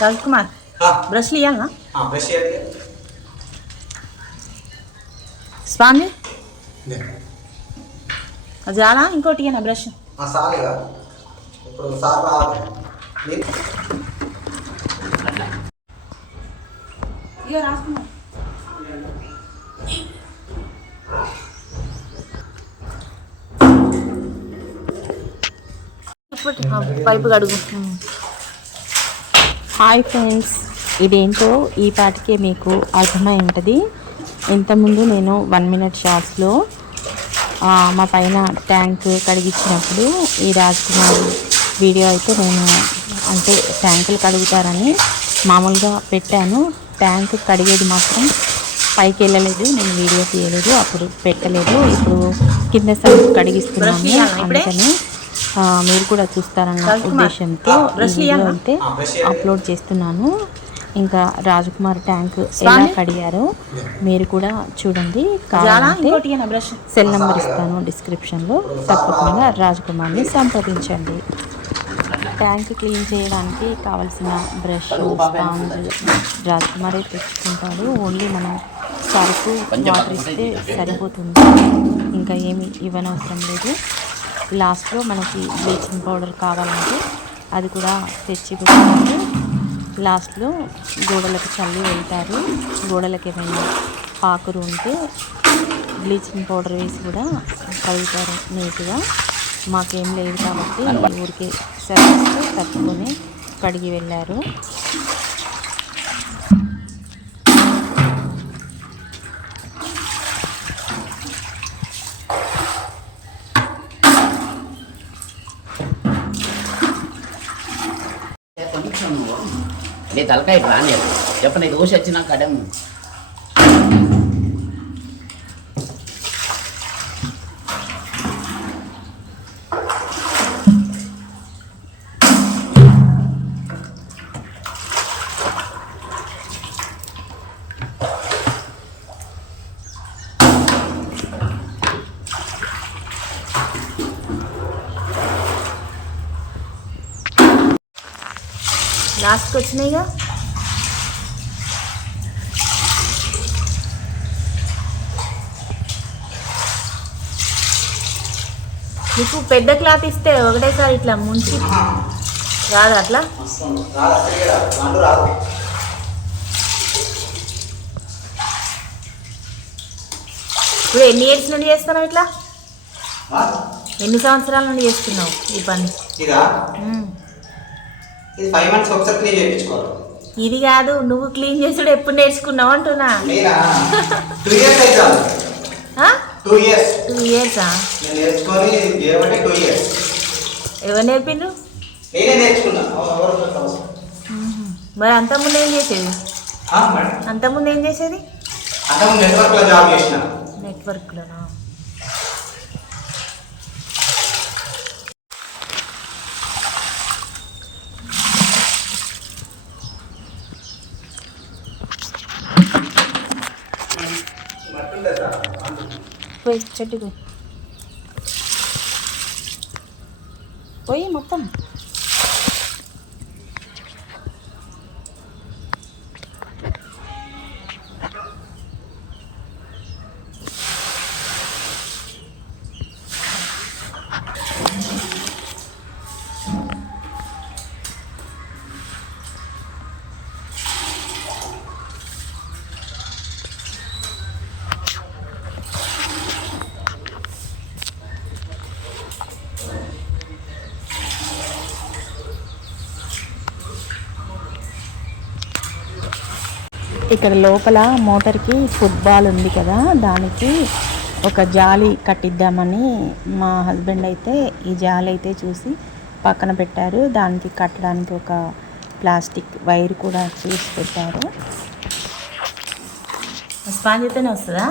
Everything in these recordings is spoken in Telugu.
రాజ్ కుమార్ బ్రష్లు ఇవ్వాలనా బ్రష్ స్వామి? చాలా ఇంకోటి ఇయ్యనా బ్రష్? ఇక రాసుకున్నాం పైపు కడుగు. హాయ్ ఫ్రెండ్స్ ఇదేంటో ఈ పాటికే మీకు అర్థమై ఉంటుంది. ఇంతకుముందు నేను వన్ మినిట్ షార్ట్స్లో మా పైన ట్యాంక్ కడిగించినప్పుడు ఈ రాజ్ కుమార్ వీడియో అయితే నేను అంటే ట్యాంకులు కడుగుతారని మామూలుగా పెట్టాను. ట్యాంక్ కడిగేది మాత్రం పైకి వెళ్ళలేదు నేను వీడియో తీయలేదు అప్పుడు పెట్టలేదు. ఇప్పుడు కింద సైడ్ కడిగిస్తున్నాను ఇప్పుడే? అందుకని మీరు కూడా చూస్తారన్న ఉద్దేశంతో? అయితే. అప్లోడ్ చేస్తున్నాను. ఇంకా రాజకుమార్ ట్యాంక్ ఎలా? కడిగారో మీరు కూడా చూడండి. కావాలంటే సెల్ నెంబర్ ఇస్తాను డిస్క్రిప్షన్లో. తప్పకుండా రాజకుమార్ని సంప్రదించండి. ట్యాంక్ క్లీన్ చేయడానికి కావలసిన బ్రష్ స్పాంజ్ రాజకుమారే తెచ్చుకుంటాడు. ఓన్లీ మనం సరుకు వాటర్ ఇస్తే సరిపోతుంది. ఇంకా ఏమి ఇవ్వనవసరం లేదు. లాస్ట్లో మనకి బ్లీచింగ్ పౌడర్ కావాలంటే అది కూడా తెచ్చి పెట్టుకుంటే లాస్ట్లో గోడలకు చల్లి వెళ్తారు. గోడలకు ఏమైనా పాకురు ఉంటే బ్లీచింగ్ పౌడర్ వేసి కూడా కలుగుతారు నీట్గా. మాకేం లేదు కాబట్టి ఊరికే సర్వీస్ తప్పుకొని కడిగి వెళ్ళారు. కొంచెం నువ్వు. నీ తలకాయ ఇటు రానియదు చెప్ప నీకు ఊసి వచ్చినాక అడే లాస్ట్కి వచ్చినాయిగా నీకు పెద్ద క్లాత్ ఇస్తే ఒకటేసారి ఇట్లా ముంచి రాదు అట్లా? ఇప్పుడు ఎన్ని ఇయర్స్ నుండి చేస్తున్నావు ఇట్లా? ఎన్ని సంవత్సరాల నుండి చేస్తున్నావు ఈ పని? ఇదా ఫైవ్ మంత్స్ ఒకసారి క్లీన్ చేయించుకోవాలి. ఇది కాదు నువ్వు క్లీన్ చేసుడు ఎప్పుడు నేర్చుకున్నావు అంటున్నా? నేనా? టూ ఇయర్స్ ఆ? టూ ఇయర్స్ టూ ఇయర్సా నేను నేర్చుకొని చేయబట్టి టూ ఇయర్స్ ఎవరు నేర్పిండ్రు? నేనే నేర్చుకున్నా. మరి అంతకుముందు ఏం చేసేది? అంతకుముందు ఏం చేసేది? అంతకుముందు నెట్వర్క్లో జాబ్ చేసిన. నెట్వర్క్లోనా పోయి చెట్టు పోయి మొత్తం. ఇక్కడ లోపల మోటార్కి ఫుట్బాల్ ఉంది కదా దానికి ఒక జాలి కట్టిద్దామని మా హస్బెండ్ అయితే ఈ జాలి అయితే చూసి పక్కన పెట్టారు. దానికి కట్టడానికి ఒక ప్లాస్టిక్ వైర్ కూడా చూసి పెట్టారు. స్పాంజ్ అయితేనే వస్తుందా?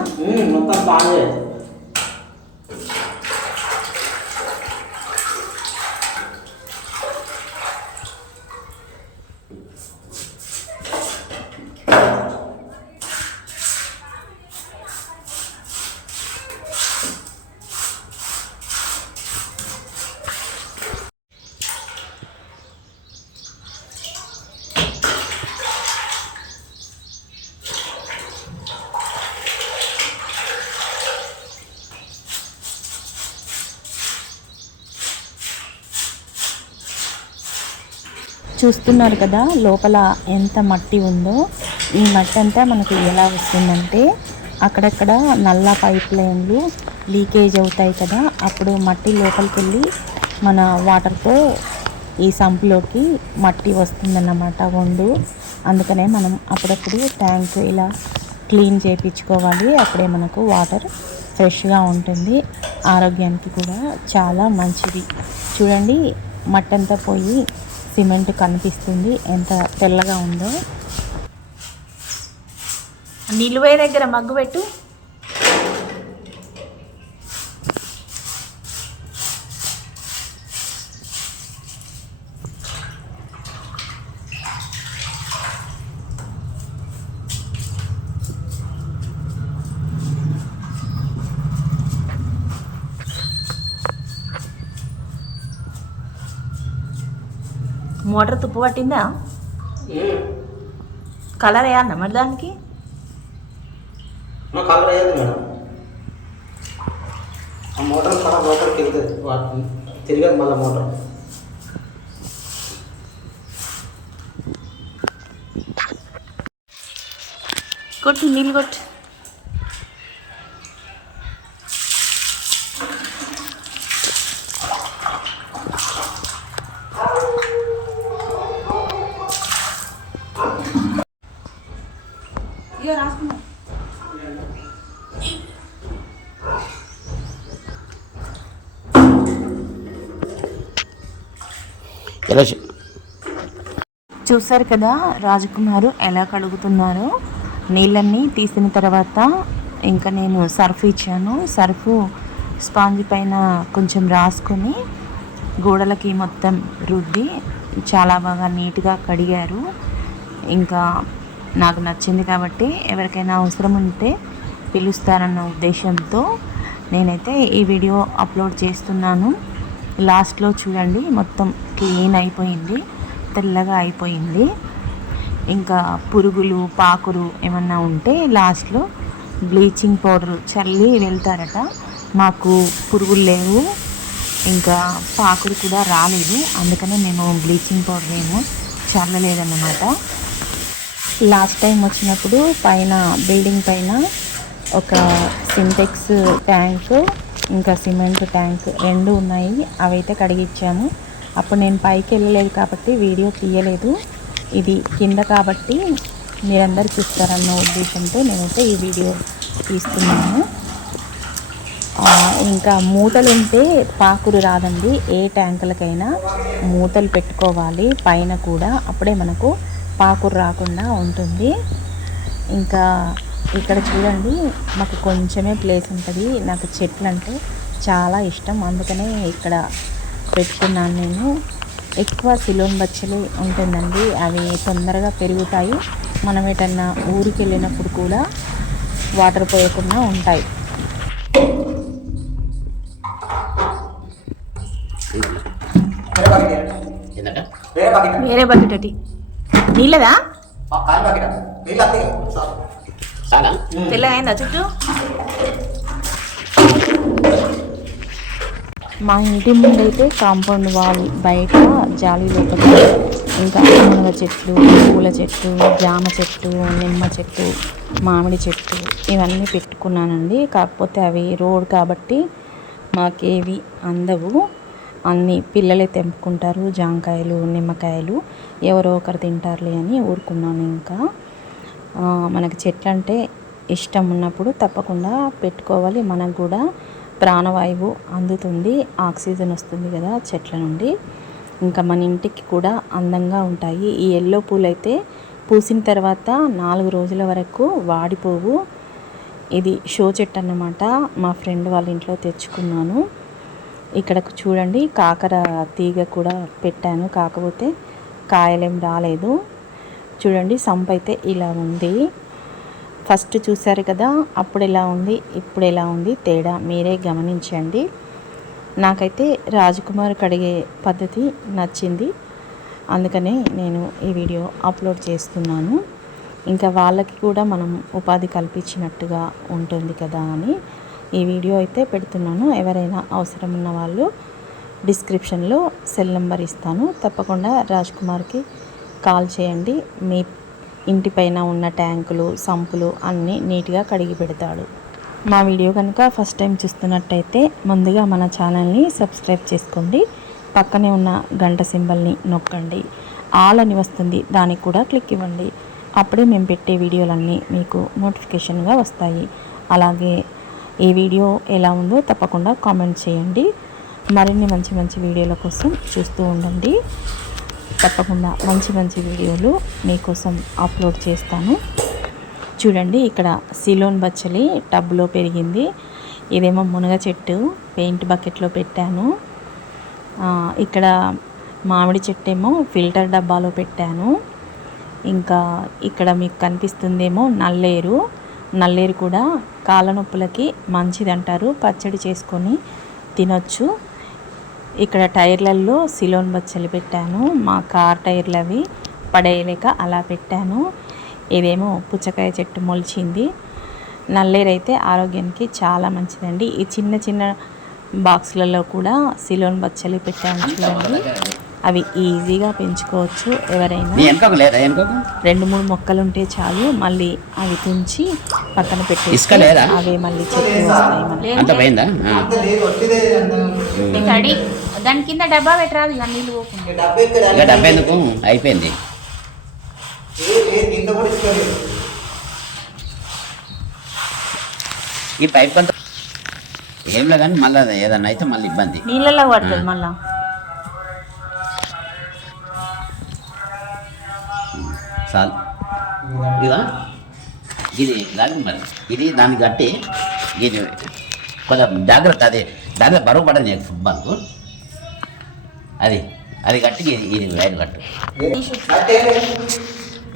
చూస్తున్నారు కదా లోపల ఎంత మట్టి ఉందో ఈ మట్టి అంతా మనకు ఎలా వస్తుందంటే అక్కడక్కడ నల్ల పైప్ లైన్లు లీకేజ్ అవుతాయి కదా అప్పుడు మట్టి లోపలికి వెళ్ళి మన వాటర్తో ఈ సంపులోకి మట్టి వస్తుందన్నమాట వండు అందుకనే మనం అప్పుడప్పుడు ట్యాంక్ ఇలా క్లీన్ చేయించుకోవాలి అప్పుడే మనకు వాటర్ ఫ్రెష్గా ఉంటుంది. ఆరోగ్యానికి కూడా చాలా మంచిది. చూడండి మట్టి అంతా పోయి సిమెంట్ కనిపిస్తుంది. ఎంత తెల్లగా ఉందో. నిలువై దగ్గర మగ్గు పెట్టు. మోటార్ తుప్పు పట్టిందా? కలర్ వేయాలన్నా మరి దానికి? కలర్ అయ్యేది మేడం. ఆ మోటార్ ఖరాబ్ లోపలికి వెళ్తుంది తిరిగదు మళ్ళీ మోటార్. కొట్టు నీళ్ళు కొట్టు. చూసారు కదా రాజకుమారు ఎలా కడుగుతున్నారో? నీళ్ళన్నీ తీసిన తర్వాత ఇంకా నేను సర్ఫ్ ఇచ్చాను. సర్ఫ్ స్పాంజ్ పైన కొంచెం రాసుకొని గోడలకి మొత్తం రుద్ది చాలా బాగా నీట్గా కడిగారు. ఇంకా నాకు నచ్చింది కాబట్టి ఎవరికైనా అవసరం ఉంటే పిలుస్తారన్న ఉద్దేశంతో నేనైతే ఈ వీడియో అప్లోడ్ చేస్తున్నాను. లాస్ట్లో చూడండి మొత్తం క్లీన్ అయిపోయింది. తెల్లగా అయిపోయింది. ఇంకా పురుగులు పాకురు ఏమన్నా ఉంటే లాస్ట్లో బ్లీచింగ్ పౌడర్ చల్లి వెళ్తారట. మాకు పురుగులు లేవు. ఇంకా పాకులు కూడా రాలేదు. అందుకనే మేము బ్లీచింగ్ పౌడర్ ఏమో చల్లలేదన్నమాట. లాస్ట్ టైం వచ్చినప్పుడు పైన బిల్డింగ్ పైన ఒక సింటెక్స్ ట్యాంక్ ఇంకా సిమెంట్ ట్యాంక్ రెండు ఉన్నాయి. అవైతే కడిగిచ్చాము. అప్పుడు నేను పైకి వెళ్ళలేదు కాబట్టి వీడియో తీయలేదు. ఇది కింద కాబట్టి మీరందరు చూస్తారన్న ఉద్దేశంతో నేనైతే ఈ వీడియో తీస్తున్నాను. ఇంకా మూతలు ఉంటే పాకురు రాదండి. ఏ ట్యాంకులకైనా మూతలు పెట్టుకోవాలి. పైన కూడా అప్పుడే మనకు పాకురు రాకుండా ఉంటుంది. ఇంకా ఇక్కడ చూడండి మాకు కొంచెమే ప్లేస్ ఉంటుంది. నాకు చెట్లు అంటే చాలా ఇష్టం. అందుకనే ఇక్కడ పెట్టుకున్నాను నేను. ఎక్కువ సిలోన్ బచ్చలు ఉంటుందండి. అవి తొందరగా పెరుగుతాయి. మనం ఎటన్నా ఊరికి వెళ్ళినప్పుడు కూడా వాటర్ పోయకుండా ఉంటాయి. వేరే బకెట్ అటి. నీళ్ళదా? తెల్లగా అయిందా చుట్టూ? మా ఇంటి ముందైతే కాంపౌండ్ వాల్ బయట జాలి లోపల ఇంకా మునగ చెట్లు పూల చెట్టు జామ చెట్టు నిమ్మ చెట్టు మామిడి చెట్టు ఇవన్నీ పెట్టుకున్నానండి. కాకపోతే అవి రోడ్ కాబట్టి మాకేవి అందవు. అన్నీ పిల్లలే తెంపుకుంటారు జాంకాయలు నిమ్మకాయలు. ఎవరో ఒకరు తింటారులే అని ఊరుకున్నాను ఇంకా. మనకు మనకి చెట్లు అంటే ఇష్టం ఉన్నప్పుడు తప్పకుండా పెట్టుకోవాలి. మనకు కూడా ప్రాణవాయువు అందుతుంది ఆక్సిజన్ వస్తుంది కదా చెట్ల నుండి. ఇంకా మన ఇంటికి కూడా అందంగా ఉంటాయి. ఈ ఎల్లో పూలు అయితే పూసిన తర్వాత నాలుగు రోజుల వరకు వాడిపోవు. ఇది షో చెట్టు అన్నమాట. మా ఫ్రెండ్ వాళ్ళ ఇంట్లో తెచ్చుకున్నాను. ఇక్కడ చూడండి కాకర తీగ కూడా పెట్టాను. కాకపోతే కాయలేం రాలేదు. చూడండి సంప అయితే ఇలా ఉంది. ఫస్ట్ చూశారు కదా అప్పుడు ఎలా ఉంది ఇప్పుడు ఎలా ఉంది తేడా మీరే గమనించండి. నాకైతే రాజకుమార్ కడిగే పద్ధతి నచ్చింది. అందుకనే నేను ఈ వీడియో అప్లోడ్ చేస్తున్నాను. ఇంకా వాళ్ళకి కూడా మనం ఉపాధి కల్పించినట్టుగా ఉంటుంది కదా అని ఈ వీడియో అయితే పెడుతున్నాను. ఎవరైనా అవసరం ఉన్న వాళ్ళు డిస్క్రిప్షన్లో సెల్ నెంబర్ ఇస్తాను. తప్పకుండా రాజ్ కుమార్కి కాల్ చేయండి. మీ ఇంటిపైన ఉన్న ట్యాంకులు సంపులు అన్నీ నీట్గా కడిగి పెడతాడు. మా వీడియో కనుక ఫస్ట్ టైం చూస్తున్నట్టయితే ముందుగా మన ఛానల్ని సబ్స్క్రైబ్ చేసుకోండి. పక్కనే ఉన్న గంట సింబల్ని నొక్కండి. ఆల్ అని వస్తుంది దానికి కూడా క్లిక్ ఇవ్వండి. అప్పుడే మేము పెట్టే వీడియోలన్నీ మీకు నోటిఫికేషన్గా వస్తాయి. అలాగే ఈ వీడియో ఎలా ఉందో తప్పకుండా కామెంట్ చేయండి. మరిన్ని మంచి మంచి వీడియోల కోసం చూస్తూ ఉండండి. తప్పకుండా మంచి మంచి వీడియోలు మీకోసం అప్లోడ్ చేస్తాను. చూడండి ఇక్కడ సిలోన్ బచ్చలి టబ్లో పెరిగింది. ఇదేమో మునగ చెట్టు పెయింట్ బకెట్లో పెట్టాను. ఇక్కడ మామిడి చెట్టు ఏమో ఫిల్టర్ డబ్బాలో పెట్టాను. ఇంకా ఇక్కడ మీకు కనిపిస్తుందేమో నల్లేరు. నల్లేరు కూడా కాళ్ళ నొప్పులకి మంచిదంటారు. పచ్చడి చేసుకొని తినొచ్చు. ఇక్కడ టైర్లలో సిలోన్ బచ్చలు పెట్టాను. మా కార్ టైర్లు అవి పడేయలేక అలా పెట్టాను. ఇదేమో పుచ్చకాయ చెట్టు మొలిచింది. నల్లేరైతే ఆరోగ్యానికి చాలా మంచిదండి. ఈ చిన్న చిన్న బాక్స్లలో కూడా సిలోన్ బచ్చలు పెట్టాను చూడండి. అవి ఈజీగా పెంచుకోవచ్చు ఎవరైనా. రెండు మూడు మొక్కలు ఉంటే చాలు. మళ్ళీ అవి తుంచి పక్కన పెట్టి? అవే మళ్ళీ చెట్లు వస్తాయి దాని కింద డబ్బా పెట్టరాదు ఇక నీళ్ళు పోకుండా. ఇక డబ్బు ఎందుకు? అయిపోయింది. ఈ పైప్ అంతా ఏం లేదు కానీ మళ్ళీ ఏదన్నా అయితే మళ్ళీ ఇబ్బంది. నీళ్ళలో పడుతుంది మళ్ళా. చాలు ఇదా ఇది లాగి మరి. ఇది దాన్ని కట్టి ఇది కొంచెం జాగ్రత్త అది. దాని బరువు పడదు నీకు ఫుట్బాల్కు అది అది కట్టి ఇది ఇది వైర్ కట్టు. అంటే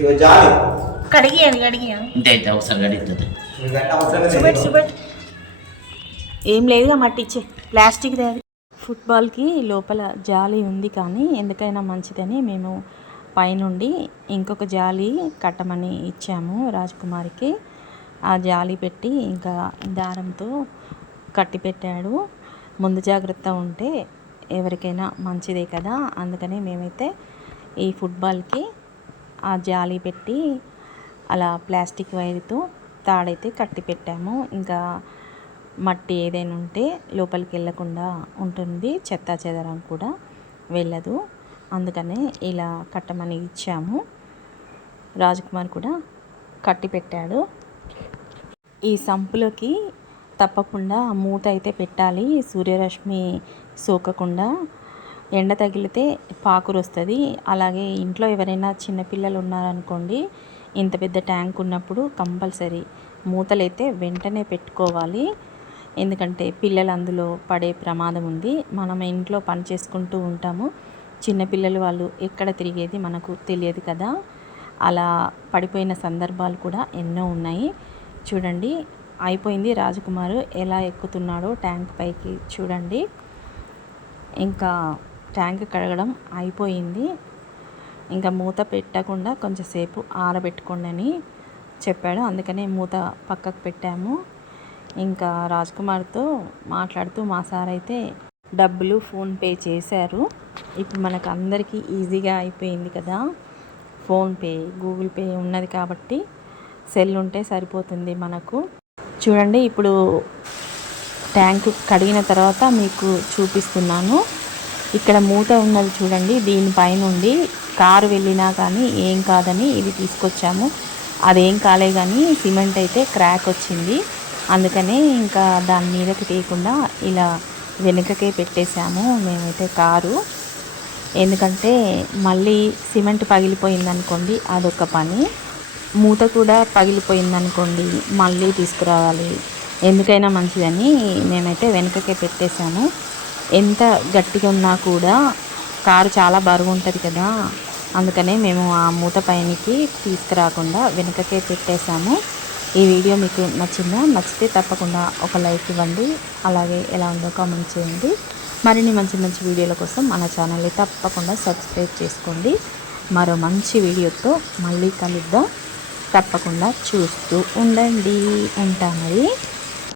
ఇవి జాలి కడిగి అది కడిగి అది ఇంతే అయితే కడుగుతుంది అవసరం ఏం లేదుగా మట్టి ఇచ్చే. ప్లాస్టిక్ ఫుట్బాల్కి లోపల జాలి ఉంది కానీ ఎందుకైనా మంచిదని మేము పైనుండి ఇంకొక జాలి కట్టమని ఇచ్చాము రాజ్కుమార్కి. ఆ జాలి పెట్టి ఇంకా దారంతో కట్టి పెట్టాడు ముందు జాగ్రత్త ఉంటే ఎవరికైనా మంచిదే కదా? అందుకని మేమైతే ఈ ఫుట్బాల్కి ఆ జాలి పెట్టి అలా ప్లాస్టిక్ వైర్తో తాడైతే కట్టి పెట్టాము. ఇంకా మట్టి ఏదైనా ఉంటే లోపలికి వెళ్ళకుండా ఉంటుంది. చెత్త చెదరం కూడా వెళ్ళదు. అందుకనే ఇలా కట్టమని ఇచ్చాము. రాజకుమార్ కూడా కట్టి పెట్టాడు. ఈ సంపులోకి తప్పకుండా మూత అయితే పెట్టాలి. సూర్యరశ్మి సోకకుండా ఎండ తగిలితే పాకురు వస్తుంది అలాగే ఇంట్లో ఎవరైనా చిన్నపిల్లలు ఉన్నారనుకోండి ఇంత పెద్ద ట్యాంక్ ఉన్నప్పుడు కంపల్సరీ మూతలైతే వెంటనే పెట్టుకోవాలి. ఎందుకంటే పిల్లలు అందులో పడే ప్రమాదం ఉంది. మనం ఇంట్లో పని చేసుకుంటూ ఉంటాము. చిన్నపిల్లలు వాళ్ళు ఎక్కడ తిరిగేది మనకు తెలియదు కదా. అలా పడిపోయిన సందర్భాలు కూడా ఎన్నో ఉన్నాయి. చూడండి అయిపోయింది రాజకుమారు ఎలా ఎక్కుతున్నాడో ట్యాంక్ పైకి చూడండి. ఇంకా ట్యాంక్ కడగడం అయిపోయింది. ఇంకా మూత పెట్టకుండా కొంచెంసేపు ఆరబెట్టుకోండి అని చెప్పాడు. అందుకనే మూత పక్కకు పెట్టాము. ఇంకా రాజ్కుమార్తో మాట్లాడుతూ మా సార్ అయితే డబ్బులు ఫోన్పే చేశారు. ఇప్పుడు మనకు అందరికీ ఈజీగా అయిపోయింది కదా. ఫోన్పే గూగుల్ పే ఉన్నది కాబట్టి సెల్ ఉంటే సరిపోతుంది మనకు. చూడండి ఇప్పుడు ట్యాంక్ కడిగిన తర్వాత మీకు చూపిస్తున్నాను. ఇక్కడ మూత ఉన్నది చూడండి దీనిపైనుండి కారు వెళ్ళినా కానీ ఏం కాదని ఇది తీసుకొచ్చాము. అదేం కాలే కానీ సిమెంట్ అయితే క్రాక్ వచ్చింది. అందుకనే ఇంకా దాని మీదకి తీయకుండా ఇలా వెనుకకే పెట్టేశాము మేమైతే కారు. ఎందుకంటే మళ్ళీ సిమెంట్ పగిలిపోయిందనుకోండి అదొక పని. మూత కూడా పగిలిపోయిందనుకోండి మళ్ళీ తీసుకురావాలి. ఎందుకైనా మంచిదని మేమైతే వెనుకకే పెట్టేశాము. ఎంత గట్టిగా ఉన్నా కూడా కారు చాలా బరువు ఉంటుంది కదా అందుకనే మేము ఆ మూత పైనకి తీసుకురాకుండా వెనుకకే పెట్టేశాము. ఈ వీడియో మీకు నచ్చిందా? నచ్చితే తప్పకుండా ఒక లైక్ ఇవ్వండి. అలాగే ఎలా ఉందో కామెంట్ చేయండి. మరిన్ని మంచి మంచి వీడియోల కోసం మన ఛానల్ని తప్పకుండా సబ్స్క్రైబ్ చేసుకోండి. మరో మంచి వీడియోతో మళ్ళీ కలుద్దాం. తప్పకుండా చూస్తూ ఉండండి. ఉంటా మరి.